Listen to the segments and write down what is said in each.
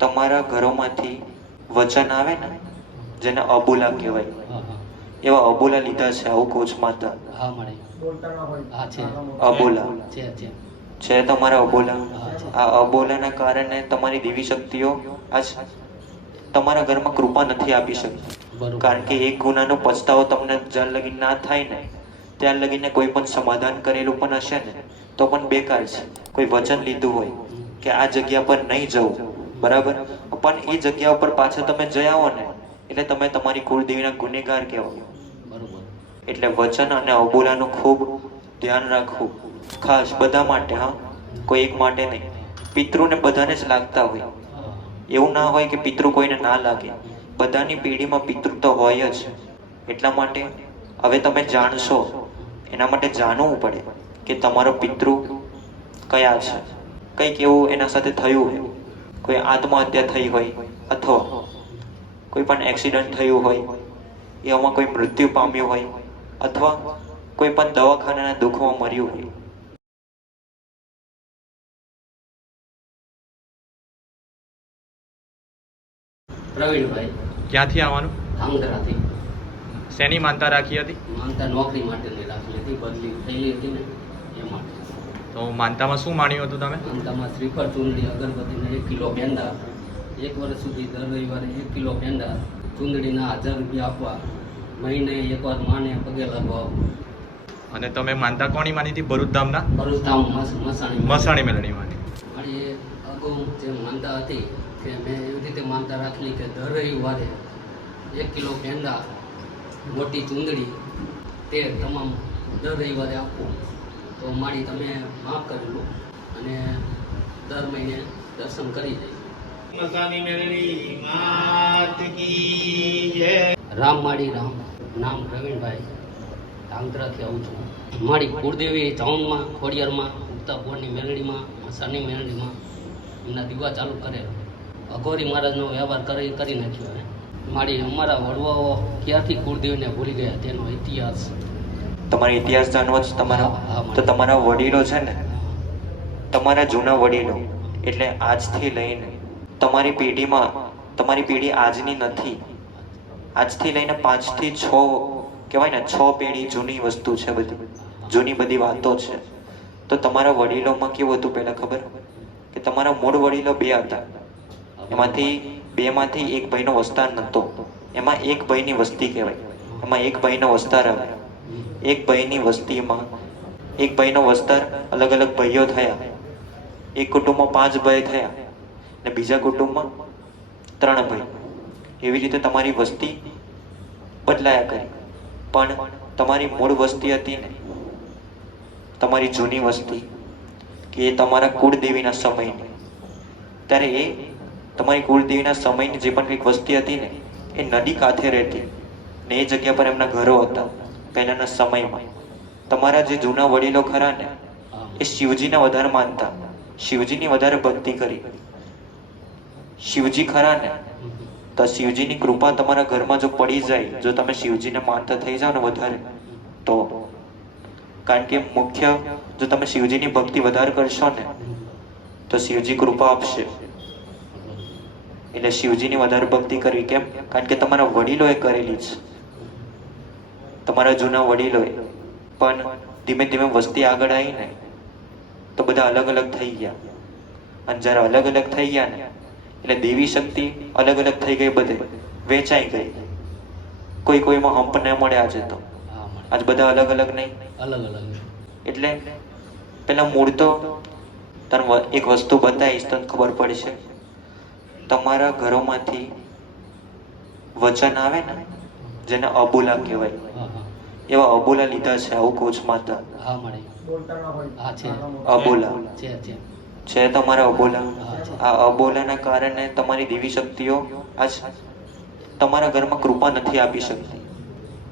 તમારા ઘરોમાંથી વચન આવે ને, જેને અબોલા કહેવાય, એવા અબોલા લીધા છે, આવું કોચ માતા. હા મળે. હા છે. અબોલા છે. છે તમારા અબોલા. આ અબોલાના કારણે તમારી દેવી શક્તિઓ આજ તમારા ઘરમાં કૃપા નથી આપી શકતી. બરોબર. કારણ કે એક ગુનાનો પછતાવો તમને જ્યાં લગી ના થાય ને, ત્યાં લગીને કોઈ પણ સમાધાન કરેલું પણ હશે ને તો પણ બેકાર છે. કોઈ વચન લીધું હોય કે આ જગ્યા પર નહીં જવું, બરાબર, પણ એ જગ્યા ઉપર પાછા તમે જઈ આવો ને એટલે તમે તમારી કુળદેવીના ગુનેગાર કહેવાય. બરોબર. એટલે વચન અને અબોલાનું ખૂબ ધ્યાન રાખવું, ખાસ બધા માટે. હા, કોઈ એક માટે નહીં. પિતૃને બધાને જ લાગતા હોય, એવું ના હોય કે પિતૃ કોઈને ના લાગે. બધાની પેઢીમાં પિતૃ તો હોય જ. એટલા માટે હવે તમે જાણશો, એના માટે જાણવું પડે કે તમારો પિતૃ કયા છે, કંઈક એવું એના સાથે થયું હોય, કોઈ આત્મહત્યા થઈ હોય અથવા કોઈ પણ એક્સિડન્ટ થયું હોય, એમાં કોઈ મૃત્યુ પામ્યું હોય અથવા કોઈ પણ દવાખાનાના દુઃખમાં મર્યું હોય. પ્રવીણભાઈ ક્યાંથી આવવાનું? ધાંગધ્રાથી. શેની માનતા રાખી હતી? માનતા નોકરી માટેની રાખી હતી, બદલી થયેલી હતી ને એ માટે. તો માનતામાં શું માન્યું હતું તમે? માનતામાં શ્રીફળ, ચૂંદડી, અગરબત્તીને 1 કિલો પેંડા, 1 વર્ષ સુધી દર રવિવારે 1 કિલો પેંડા, ચૂંદડીના 1000 રૂપિયા આપવા, મહિને એકવાર માને પગે લાગવા. અને તમે માનતા કોની માની હતી? ભરૂચ ધામના ભરૂચ ધામ મસાણી. મસાણી મેલડી માની. મારી અગાઉ જે માનતા હતી કે મેં એવી રીતે માનતા રાખેલી કે દર રવિવારે 1 કિલો પેંડા, મોટી ચૂંદડી, તે તમામ દર રવિવારે આપવું. તો મારી તમે માફ કરી લો અને દર મહિને દર્શન કરી જાય. મસાની મેલડી માત કી જય. રામ માળી રામ. નામ પ્રવીણભાઈ, ધાંગધ્રાથી આવું છું. મારી કુળદેવી ચાઉનમાં, ખોડિયારમાં, ઉગતા પોળની મેલડીમાં, મસાની મેલડીમાં એમના દીવા ચાલુ કરેલો. અઘોરી મહારાજનો વ્યવહાર કરી નાખ્યો. મારી અમારા વડવાઓ ક્યારથી કુળદેવીને ભૂલી ગયા તેનો ઇતિહાસ. તમારો ઇતિહાસ જાણવો છે તમારા? તો તમારા વડીલો છે ને, તમારા જૂના વડીલો, એટલે આજથી લઈને તમારી પેઢીમાં, તમારી પેઢી આજની નથી, આજથી લઈને 5 થી 6 કહેવાય ને, 6 પેઢી જૂની વસ્તુ છે, બધી જૂની બધી વાતો છે. તો તમારા વડીલોમાં કેવું હતું પહેલા ખબર? કે તમારા મૂળ વડીલો 2 હતા, એમાંથી 2માંથી એક ભાઈનો વસ્તાર નહોતો. એમાં એક ભાઈની વસ્તી કહેવાય, એમાં એક ભાઈનો વસ્તાર આવે. એક ભાઈની વસ્તીમાં એક ભાઈનો વસ્તાર, અલગ અલગ ભાઈઓ થયા. એક કુટુંબમાં 5 ભાઈ થયા ને બીજા કુટુંબમાં 3 ભાઈ. એવી રીતે તમારી વસ્તી બદલાયા કરી. પણ તમારી મૂળ વસ્તી હતી ને, તમારી જૂની વસ્તી, કે એ તમારા કુળદેવીના સમયની, ત્યારે એ તમારી કુળદેવીના સમયની જે પણ કંઈક વસ્તી હતી ને, એ નદી કાંઠે રહેતી ને એ જગ્યા પર એમના ઘરો હતા પહેલાના સમયમાં. તમારા જે જૂના વડીલો ખરા ને, એ શિવજીને વધારે માનતા, શિવજીની વધારે ભક્તિ કરી. શિવજી ખરા ને, તો શિવજીની કૃપા તમારા ઘરમાં જો પડી જાય, જો તમે શિવજીને માનતા થઈ જાઓ ને વધારે, તો કારણ કે મુખ્ય, જો તમે શિવજીની ભક્તિ વધારે કરશો ને તો શિવજી કૃપા આપશે. એટલે શિવજીની વધારે ભક્તિ કરવી. કેમ? કારણ કે તમારા વડીલોએ કરેલી છે, તમારા જૂના વડીલોએ. પણ ધીમે ધીમે વસ્તી આગળ આવી ને તો બધા અલગ અલગ થઈ ગયા. અને જ્યારે અલગ અલગ થઈ ગયા ને એટલે દેવી શક્તિ અલગ અલગ થઈ ગઈ, બધે વેચાઈ ગઈ. કોઈમાં હંપ ન મળે. આજે તો આજ બધા અલગ અલગ નહીં, અલગ અલગ. એટલે પેલા મૂળ તો તને એક વસ્તુ બતાવીશ તો ખબર પડશે. તમારા ઘરોમાંથી વચન આવે ને, જેને અબોલા કહેવાય, એવા અબોલા લીધા છે, આવું કોચ માતા. હા મળે. હા છે. અબોલા છે. છે તમારા અબોલા. આ અબોલાના કારણે તમારી દેવી શક્તિઓ આજ તમારા ઘરમાં કૃપા નથી આપી શકતી.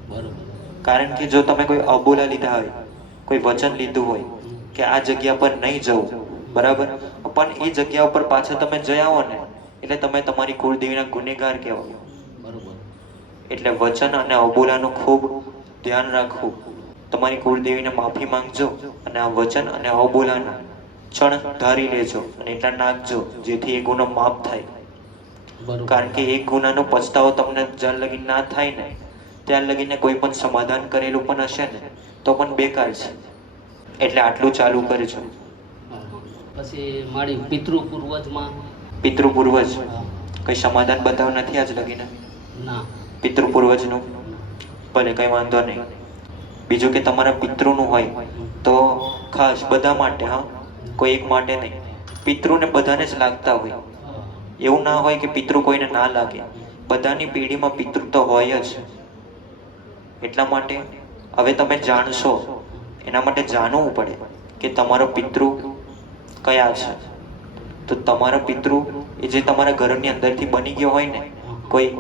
બરોબર. કારણ કે જો તમે કોઈ અબોલા લીધા હોય, કોઈ વચન લીધું હોય કે આ જગ્યા પર નહીં જવું, બરાબર, પણ એ જગ્યા ઉપર પાછા તમે જઈ આવો ને એટલે તમે તમારી કુળદેવીના ગુનેગાર કહેવાય. બરોબર. એટલે વચન અને અબોલાનું ખૂબ ધ્યાન રાખવું. તમારી કુળદેવીને માફી માંગજો અને આ વચન અને અબોલાના ચણ ધારી લેજો અને એટલા નાખજો જેથી એ ગુનો માફ થાય. બરોબર. કારણ કે એક ગુનાનો પછતાવો તમને જ્યાં લગી ના થાય ને ત્યાં લગીને કોઈ પણ સમાધાન કરેલું પણ હશે ને તો પણ બેકાર છે. એટલે આટલું ચાલુ કરજો. પછી મારી પિતૃ પૂર્વજમાં પિતૃ પૂર્વજ હા, કઈ સમાધાન બતાવ નથી આજ લગીને ના. પિતૃ પૂર્વજનું? ભલે કઈ વાંધો નહીં. બીજું કે તમારા પિતૃનું હોય તો ખાસ બધા માટે, હા, કોઈ એક માટે નહીં. પિતૃને બધાને જ લાગતા હોય. એવું ના હોય કે પિતૃ કોઈને ના લાગે. બધાની પેઢીમાં પિતૃ તો હોય જ. એટલા માટે હવે તમે જાણશો, એના માટે જાણવું પડે કે તમારો પિતૃ કયા છે. તો તમારો પિતૃ એ જે તમારા ઘરની અંદરથી બની ગયો હોય ને, કોઈ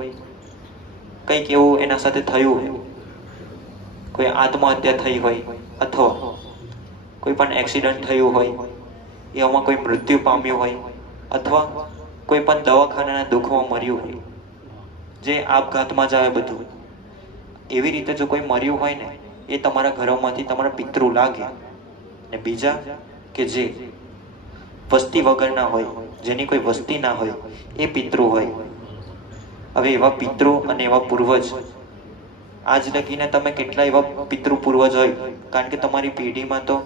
કંઈક એવું એના સાથે થયું હોય, કોઈ આત્મહત્યા થઈ હોય અથવા કોઈ પણ એક્સિડન્ટ થયું હોય, એમાં કોઈ મૃત્યુ પામ્યું હોય અથવા કોઈ પણ દવાખાનાના દુઃખમાં મર્યું હોય, જે આપઘાતમાં જ આવે બધું, એવી રીતે જો કોઈ મર્યું હોય ને એ તમારા ઘરોમાંથી તમારા પિતૃ લાગે. ને બીજા કે જે વસ્તી વગરના હોય, જેની કોઈ વસ્તી ના હોય, એ પિતૃ હોય. હવે એવા પિતૃ અને એવા પૂર્વજ આજ લગીને તમે કેટલા એવા પિતૃ પૂર્વજ હોય, કારણ કે તમારી પેઢીમાં તો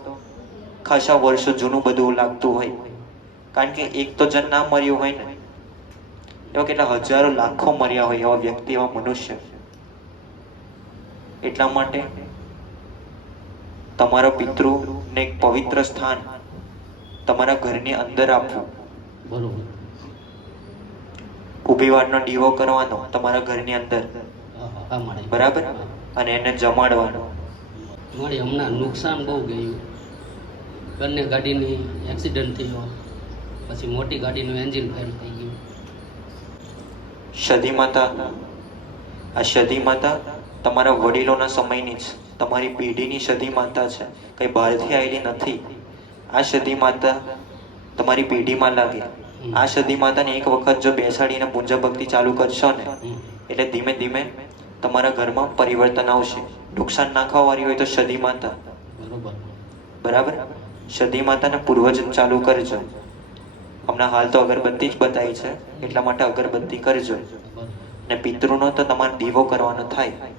ખાસા વર્ષો જૂનું બધું લાગતું હોય. કારણ કે એક તો જન ના મર્યું હોય ને, એવા કેટલા હજારો લાખો મર્યા હોય એવા વ્યક્તિ, એવા મનુષ્ય. એટલા માટે તમારા પિતૃને એક પવિત્ર સ્થાન તમારા ઘરની અંદર આપવું. બરોબર. ઊભી વાટનો દીવો કરવાનો તમારા ઘરની અંદર, હા, મારી બરાબર, અને એને જમાડવાનો. મારી હમણાં નુકસાન બહુ ગયું. બંને ગાડીની એક્સિડન્ટ થયો, પછી મોટી ગાડીનું એન્જિન ફેલ થઈ ગયું. સદી માતા, આ સદી માતા તમારા વડીલોના સમયની જ, તમારી પેઢીની સદી માતા છે, કઈ બહારથી આવેલી નથી. આ સદી માતા તમારી પેઢીમાં લાગે. આ સદી માતાને એક વખત જો બેસાડીને પૂજા ભક્તિ ચાલુ કરશો ને, એટલે ધીમે ધીમે તમારા ઘરમાં પરિવર્તન આવશે. નુકસાન નાખવા વાળી હોય તો સદી માતા, બરોબર. બરાબર, સદી માતાને પૂર્વજ ચાલુ કરજો. હમણાં હાલ તો અગરબત્તી જ બતાવી છે, એટલા માટે અગરબત્તી કરજો. ને પિતૃનો તો તમારે દીવો કરવાનો થાય.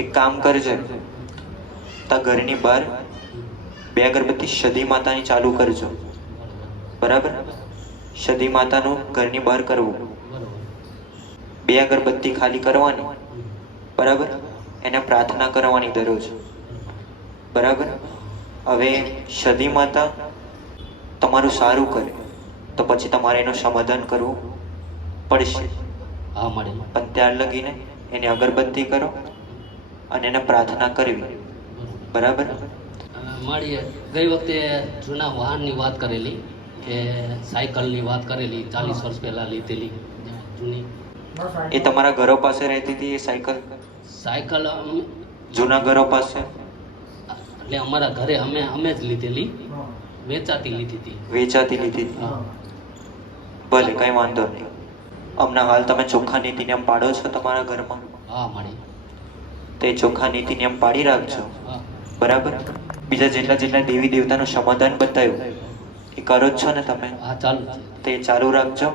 એક કામ કરજો, તા ઘરની બહાર 2 અગરબત્તી સદી માતાની ચાલુ કરજો. બરાબર, સદી માતાનું ઘરની બહાર કરવું. 2 અગરબત્તી ખાલી કરવાની, બરાબર, એને પ્રાર્થના કરવાની દરરોજ. બરાબર. હવે સદી માતા તમારું સારું કરે તો પછી તમારે એનું સમાધાન કરવું પડશે. હા, મારી પણ ત્યાર લગીને એને અગરબત્તી કરો અને એને પ્રાર્થના કરવી. બરાબર. મારી ગઈ વખતે જૂના વાહનની વાત કરેલી, કે સાયકલની વાત કરેલી, 40 વર્ષ પહેલાં લીધેલી જૂની. એ તમારા ઘરો પાસે રહેતી હતી એ સાયકલ? સાયકલ જૂના ઘરો પાસે એટલે અમારા ઘરે અમે જ લીધેલી, વેચાતી લીધી હતી. વેચાતી લીધી હતી? હા. ભલે, કઈ વાંધો નહીં. હમણાં હાલ તમે ચોખ્ખા નીતિ નિયમ પાડો છો તમારા ઘરમાં? હા, મારી. તો એ ચોખ્ખા નીતિ નિયમ પાડી રાખજો. હા. બરાબર. બીજા જેટલા દેવી દેવતાનું સમાધાન બતાવ્યું એ કરો જ છો ને તમે? હા, ચાલુ છે. તે ચાલુ રાખજો.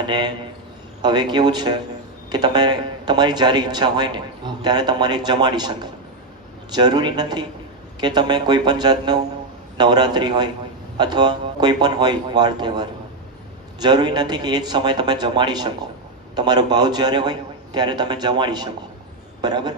અને હવે કેવું છે કે તમે તમારી જ્યારે ઈચ્છા હોય ને ત્યારે તમારે જમાડી શકો. જરૂરી નથી કે તમે કોઈ પણ જાતનું નવરાત્રિ હોય અથવા કોઈ પણ હોય વાર તહેવાર, જરૂરી નથી કે એ જ સમયે તમે જમાડી શકો. તમારો ભાવ જ્યારે હોય ત્યારે તમે જમાડી શકો. બરાબર.